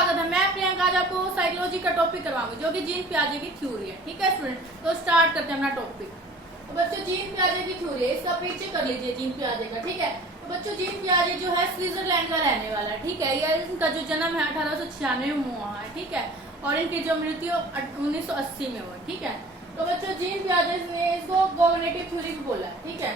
स्वागत है। मैं प्रियंका आज आपको साइकोलॉजी का टॉपिक करवाऊंगी जो कि जीन पियाजे की थ्योरी है। ठीक है स्टूडेंट, तो स्टार्ट करते हैं अपना टॉपिक। तो बच्चों जीन पियाजे की थ्योरी है, इसका परिचय कर लीजिए जीन पियाजे का। ठीक है, तो बच्चों जीन पियाजे जो है स्विट्जरलैंड का रहने वाला है। ठीक है, यह इनका जो जन्म है 1896 में हुआ है। ठीक है, और इनकी जो मृत्यु 1980 में हुआ। ठीक है, तो बच्चों जीन पियाजे ने इसको कॉग्निटिव थ्योरी भी बोला है। ठीक है,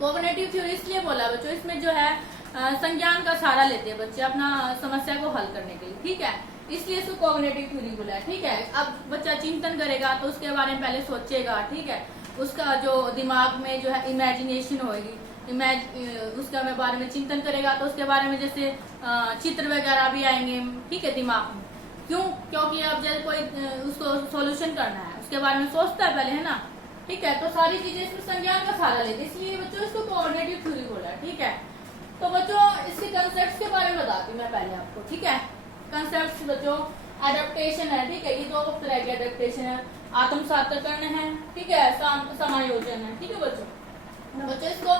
कॉग्निटिव थ्योरी इसलिए बोला बच्चों, इसमें जो है संज्ञान का सहारा लेते हैं बच्चे अपना समस्या को हल करने के लिए। ठीक है, इसलिए इसको कॉग्निटिव थ्योरी बोला है। ठीक है, अब बच्चा चिंतन करेगा तो उसके बारे में पहले सोचेगा। ठीक है, उसका जो दिमाग में जो है इमेजिनेशन होगी, उसके बारे में चिंतन करेगा तो उसके बारे में जैसे चित्र वगैरह भी आएंगे। ठीक है, दिमाग में क्यों? क्योंकि अब जैसे कोई उसको सोल्यूशन करना है उसके बारे में सोचता है पहले, है ना। ठीक है, तो सारी चीजें इसमें संज्ञान का सहारा लेते, इसलिए बच्चों इसको कॉग्निटिव थ्योरी बोला है। ठीक है, तो बच्चों इसके कंसेप्ट के बारे में बताती हूँ मैं पहले आपको। ठीक है, कंसेप्ट बच्चों एडेप्टेशन है। ठीक है, ये दो तरह के एडेप्टेशन है, आत्मसातकरण है। ठीक है, समायोजन है। ठीक है बच्चों इसको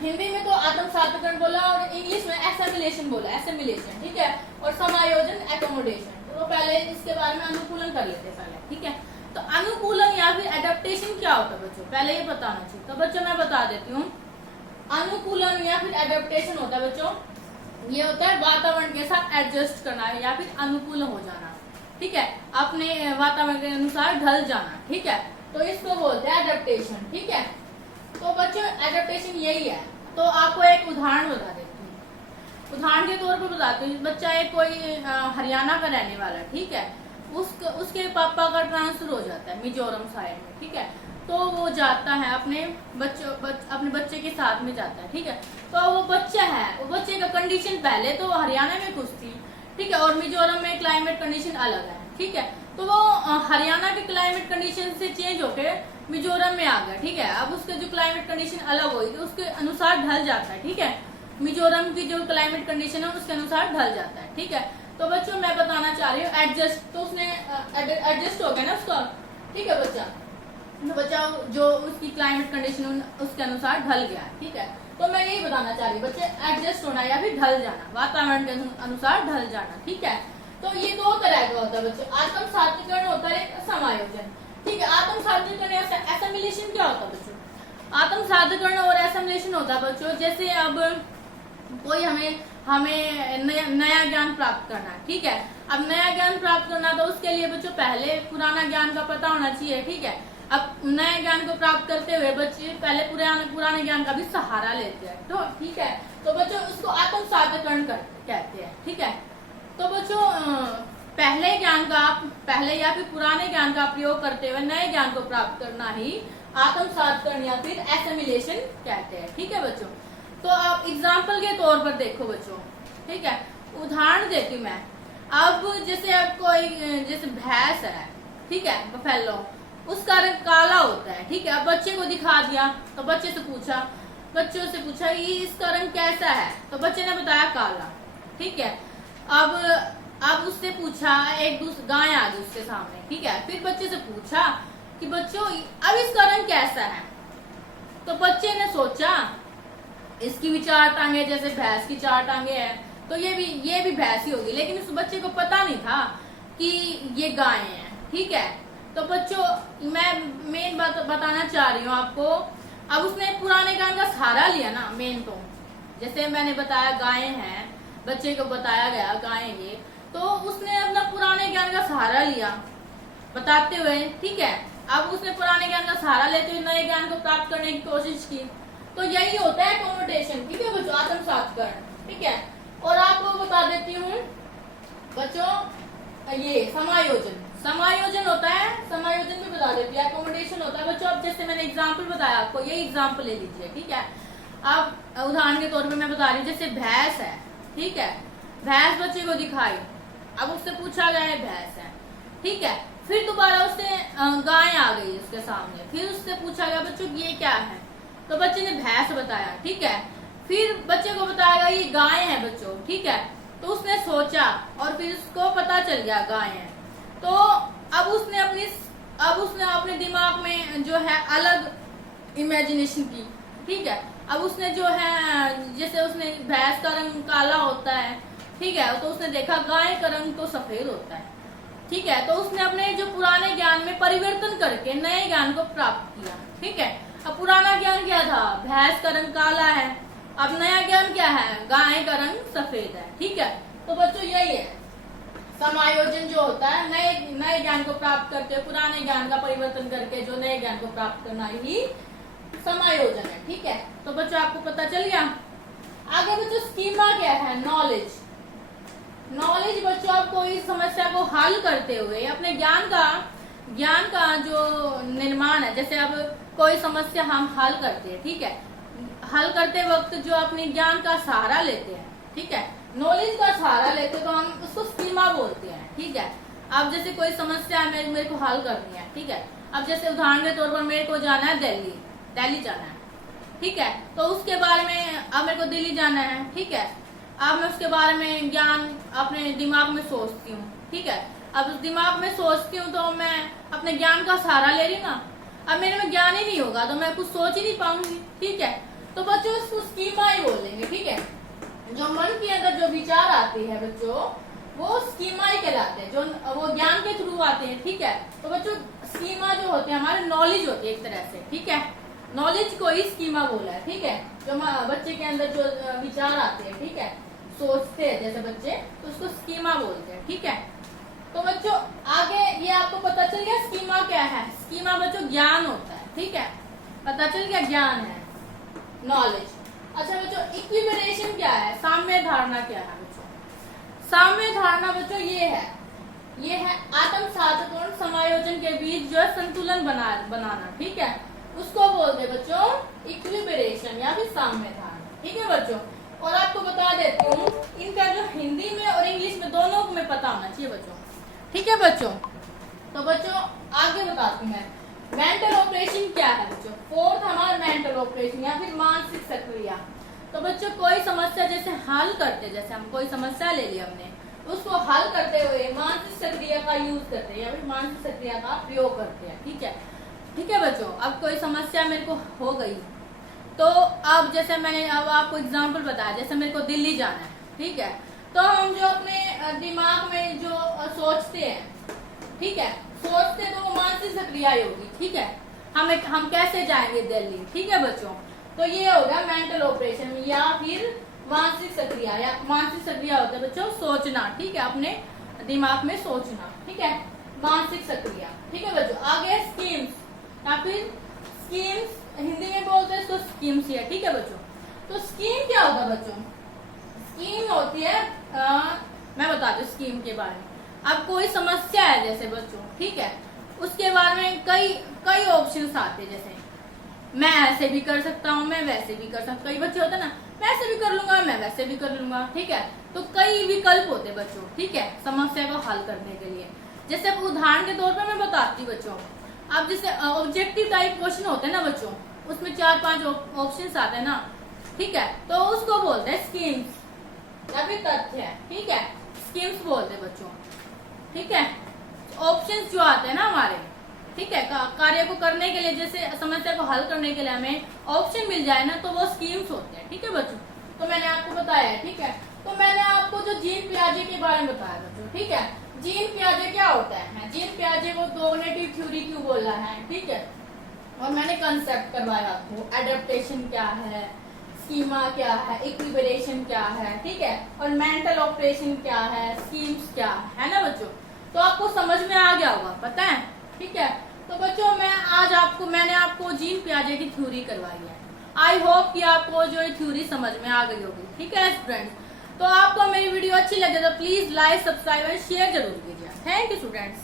हिंदी में तो आत्मसातकरण बोला और इंग्लिश में एसेमिलेशन बोला, एसेमिलेशन। ठीक है, और समायोजन एकोमोडेशन। तो पहले इसके बारे में अनुकूलन कर लेते हैं पहले। ठीक है, तो अनुकूलन या फिर एडेप्टेशन क्या होता है बच्चों, पहले ये बताना चाहिए। तो बच्चों मैं बता देती हूँ, अनुकूलन या फिर एडेप्टेशन होता है बच्चों, ये होता है वातावरण के साथ एडजस्ट करना है या फिर अनुकूल हो जाना। ठीक है, अपने वातावरण के अनुसार ढल जाना। ठीक है, तो इसको बोलते हैं एडेप्टेशन। ठीक है, तो बच्चों एडेप्टेशन यही है। तो आपको एक उदाहरण बता देती हूँ, उदाहरण के तौर पर बताती हूँ। बच्चा एक कोई हरियाणा का रहने वाला है। ठीक है, उसके पापा का ट्रांसफर हो जाता है मिजोरम साइड में। ठीक है, तो वो जाता है अपने बच्चे के साथ में जाता है। ठीक है, तो वो बच्चा है, वो बच्चे का कंडीशन पहले तो हरियाणा में कुछ थी। ठीक है, और मिजोरम में क्लाइमेट कंडीशन अलग है। ठीक है, तो वो हरियाणा के क्लाइमेट कंडीशन से चेंज होके मिजोरम में आ गया। ठीक है, अब उसके जो क्लाइमेट कंडीशन अलग हुई तो उसके अनुसार ढल जाता है। ठीक है, मिजोरम की जो क्लाइमेट कंडीशन है उसके अनुसार ढल जाता है। ठीक है, तो बच्चों मैं बताना चाह रही हूँ एडजस्ट, तो उसने एडजस्ट हो गया ना उसका। ठीक है बच्चा जो उसकी क्लाइमेट कंडीशन उसके अनुसार ढल गया। ठीक है, तो मैं यही बताना चाह रही हूँ बच्चे, एडजस्ट होना या फिर ढल जाना, वातावरण के अनुसार ढल जाना। ठीक है, तो ये दो तरह का होता है बच्चे, आत्म सात्विकरण होता है एक समायोजन। ठीक है, आत्म सात्विकरण या एसेमिलेशन क्या होता है बच्चों? आत्म सात्विकरण और एसेमिलेशन होता है बच्चों, जैसे अब कोई हमें नया ज्ञान प्राप्त करना है। ठीक है, अब नया ज्ञान प्राप्त करना तो उसके लिए बच्चों पहले पुराना ज्ञान का पता होना चाहिए। ठीक है, अब नए ज्ञान को प्राप्त करते हुए बच्चे पहले पुराने ज्ञान का भी सहारा लेते हैं। तो ठीक है, तो बच्चों उसको आत्म सात्विकरण कहते हैं। ठीक है, तो बच्चों पहले या फिर पुराने ज्ञान का प्रयोग करते हुए नए ज्ञान को प्राप्त करना ही आत्म सात्विकरण या फिर एसेमिलेशन कहते हैं। ठीक है बच्चों, तो आप एग्जाम्पल के तौर पर देखो बच्चों। ठीक है, उदाहरण देती हूँ मैं। अब जैसे अब कोई जैसे भैंस है। ठीक है, बफेलो, उसका रंग काला होता है। ठीक है, अब बच्चे को दिखा दिया तो बच्चों से पूछा ये इसका रंग कैसा है, तो बच्चे ने बताया काला। ठीक है, अब उससे पूछा, एक दूसरी गाय आ गई उसके सामने। ठीक है, फिर बच्चे से पूछा कि बच्चों अब इसका रंग कैसा है, तो बच्चे ने सोचा इसकी भी चार टांगे जैसे भैंस की चार टांगे है, तो ये भी भैंस ही होगी, लेकिन उस बच्चे को पता नहीं था कि ये गाय है। ठीक है, तो बच्चों मैं मेन बात बताना चाह रही हूँ आपको। अब उसने पुराने ज्ञान का सहारा लिया ना, मेन तो जैसे मैंने बताया गाय हैं, बच्चे को बताया गया गाय ये, तो उसने अपना पुराने ज्ञान का सहारा लिया बताते हुए। ठीक है, अब उसने पुराने ज्ञान का सहारा लेते हुए नए ज्ञान को प्राप्त करने की कोशिश की, तो यही होता है एकोमोडेशन। ठीक है बच्चों, आत्म सात्विकरण। ठीक है, और आपको बता देती हूँ बच्चों ये समायोजन होता है, समायोजन भी बता देती है। एकोमोडेशन होता है बच्चों, अब जैसे मैंने एग्जाम्पल बताया आपको, यही एग्जाम्पल ले लीजिए। ठीक है, अब उदाहरण के तौर पे मैं बता रही हूँ, जैसे भैंस है। ठीक है, भैंस बच्चे को दिखाई, अब उससे पूछा गया है भैंस है। ठीक है, फिर दोबारा उससे गाय आ गई उसके सामने, फिर उससे पूछा गया बच्चों ये क्या है, तो बच्चे ने भैंस बताया। ठीक है, फिर बच्चे को बताया गया ये गाय है बच्चों। ठीक है, तो उसने सोचा और फिर उसको पता चल गया गाय है, तो अब उसने अपने दिमाग में जो है अलग इमेजिनेशन की। ठीक है, अब उसने जो है जैसे उसने भैंस का रंग काला होता है, ठीक है, तो उसने देखा गाय का रंग तो सफेद होता है। ठीक है, तो उसने अपने जो पुराने ज्ञान में परिवर्तन करके नए ज्ञान को प्राप्त किया। ठीक है, अब पुराना ज्ञान क्या था, भैंस का रंग काला है, अब नया ज्ञान क्या है, गाय का रंग सफेद है। ठीक है, तो बच्चों यही है समायोजन जो होता है, नए ज्ञान को प्राप्त करके पुराने ज्ञान का परिवर्तन करके जो नए ज्ञान को प्राप्त करना ही समायोजन है। ठीक है, तो बच्चों आपको पता चल गया। आगे बच्चों स्कीमा क्या है, नॉलेज। नॉलेज बच्चों आप कोई समस्या को हल करते हुए अपने ज्ञान का जो निर्माण है, जैसे अब कोई समस्या हम हल करते हैं। ठीक है, हल करते वक्त जो अपने ज्ञान का सहारा लेते हैं, ठीक है, नॉलेज का सहारा लेते हैं, तो हम उसको स्कीमा बोलते हैं। ठीक है, अब जैसे कोई समस्या है मेरे को हल करनी है। ठीक है, अब जैसे उदाहरण के तौर पर मेरे को जाना है दिल्ली जाना है। ठीक है, तो उसके बारे में अब मेरे को दिल्ली जाना है। ठीक है, अब मैं उसके बारे में ज्ञान अपने दिमाग में सोचती हूँ। ठीक है, अब उस दिमाग में सोचती हूँ तो मैं अपने ज्ञान का सहारा ले रही ना। अब मेरे में ज्ञान ही नहीं होगा तो मैं कुछ सोच ही नहीं पाऊंगी। ठीक है, तो बच्चों इसको स्कीमा ही बोलेंगे। ठीक है, जो मन के अंदर जो विचार आते हैं बच्चों वो स्कीमा ही कहलाते हैं, जो वो ज्ञान के थ्रू आते हैं। ठीक है, तो बच्चों स्कीमा जो होते हैं हमारे नॉलेज होती है एक तरह से। ठीक है, नॉलेज को ही स्कीमा बोला है। ठीक है, जो बच्चे के अंदर जो विचार आते हैं, ठीक है, सोचते हैं जैसे बच्चे, तो उसको स्कीमा बोलते हैं। ठीक है, तो बच्चों आगे ये आपको पता चल गया स्कीमा क्या है। स्कीमा बच्चों ज्ञान होता है। ठीक है, पता चल गया ज्ञान है, नॉलेज। अच्छा बच्चों इक्विवेलेशन क्या है, साम्य धारणा क्या है बच्चों। साम्य धारणा बच्चों ये है आत्म साधपूर्ण समायोजन के बीच जो है संतुलन बनाना। ठीक है, उसको बोलते बच्चों इक्विवेलेशन या फिर साम्य धारणा। ठीक है बच्चों, और आपको बता देती हूँ इनका जो हिंदी में और इंग्लिश में दोनों में पता होना चाहिए बच्चों। ठीक है बच्चों, तो बच्चों आगे बताती हूँ मैं मेंटल ऑपरेशन क्या है बच्चों। फोर्थ हमारा मेंटल ऑपरेशन या फिर मानसिक सक्रिया। तो बच्चों कोई समस्या जैसे हल करते, जैसे हम कोई समस्या ले ली हमने, उसको हल करते हुए मानसिक सक्रिया का यूज करते हैं या फिर मानसिक सक्रिया का प्रयोग करते हैं। ठीक है बच्चों, अब कोई समस्या मेरे को हो गई तो अब जैसे मैंने अब आपको एग्जाम्पल बताया, जैसे मेरे को दिल्ली जाना है। ठीक है, तो हम जो अपने दिमाग में जो सोचते हैं, ठीक है, सोचते तो वो मानसिक सक्रिया होगी। ठीक है, हम कैसे जाएंगे दिल्ली। ठीक है बच्चों, तो ये होगा मेंटल ऑपरेशन या फिर मानसिक सक्रिया। या मानसिक सक्रिया होता है बच्चों सोचना। ठीक है, अपने दिमाग में सोचना। ठीक है, मानसिक सक्रिया। ठीक है बच्चों, आगे स्कीम्स या फिर स्कीम्स हिंदी में बोलते हैं इसको स्कीम्स है। ठीक है बच्चों, तो स्कीम क्या होगा बच्चों, स्कीम होती है मैं बताती हूँ स्कीम के बारे में। अब कोई समस्या है जैसे बच्चों, ठीक है, उसके बारे में कई ऑप्शंस आते हैं, जैसे मैं ऐसे भी कर सकता हूँ, मैं वैसे भी कर सकता हूँ। कई बच्चे होते हैं ना, मैं ऐसे भी कर लूंगा, मैं वैसे भी कर लूंगा। ठीक है, तो कई विकल्प होते बच्चों। ठीक है, समस्या को हल करने के लिए। जैसे उदाहरण के तौर पर मैं बताती हूँ बच्चों, अब जैसे ऑब्जेक्टिव टाइप क्वेश्चन होते हैं ना बच्चों, उसमें 4-5 ऑप्शंस आते हैं ना। ठीक है, तो उसको बोलते हैं स्कीम्स या फिर तथ्य। ठीक है, स्कीम्स बोलते हैं बच्चों। ठीक है, ऑप्शंस जो आते हैं ना हमारे, ठीक है, कार्य को करने के लिए, जैसे समस्या को हल करने के लिए हमें ऑप्शन मिल जाए ना, तो वो स्कीम्स होते हैं। ठीक है बच्चों, तो मैंने आपको बताया है। ठीक है, तो मैंने आपको जो जीन पियाजे के बारे में बताया बच्चों। ठीक है, जीन पियाजे क्या होता है, जीन पियाजे को कॉग्निटिव थ्योरी क्यों बोला है। ठीक है, और मैंने कंसेप्ट करवाया आपको, एडेप्टेशन क्या है, स्कीमा क्या है, इक्विवेलेशन क्या है। ठीक है, और मेंटल ऑपरेशन क्या है, स्कीम्स क्या है ना बच्चों। तो आपको समझ में आ गया होगा, पता है। ठीक है, तो बच्चों मैंने आपको जीन पियाजे की थ्योरी करवाई है। आई होप कि आपको जो थ्योरी समझ में आ गई होगी। ठीक है स्टूडेंट्स, तो आपको मेरी वीडियो अच्छी लगे तो प्लीज लाइक, सब्सक्राइब और शेयर जरूर कीजिए। Thank you students.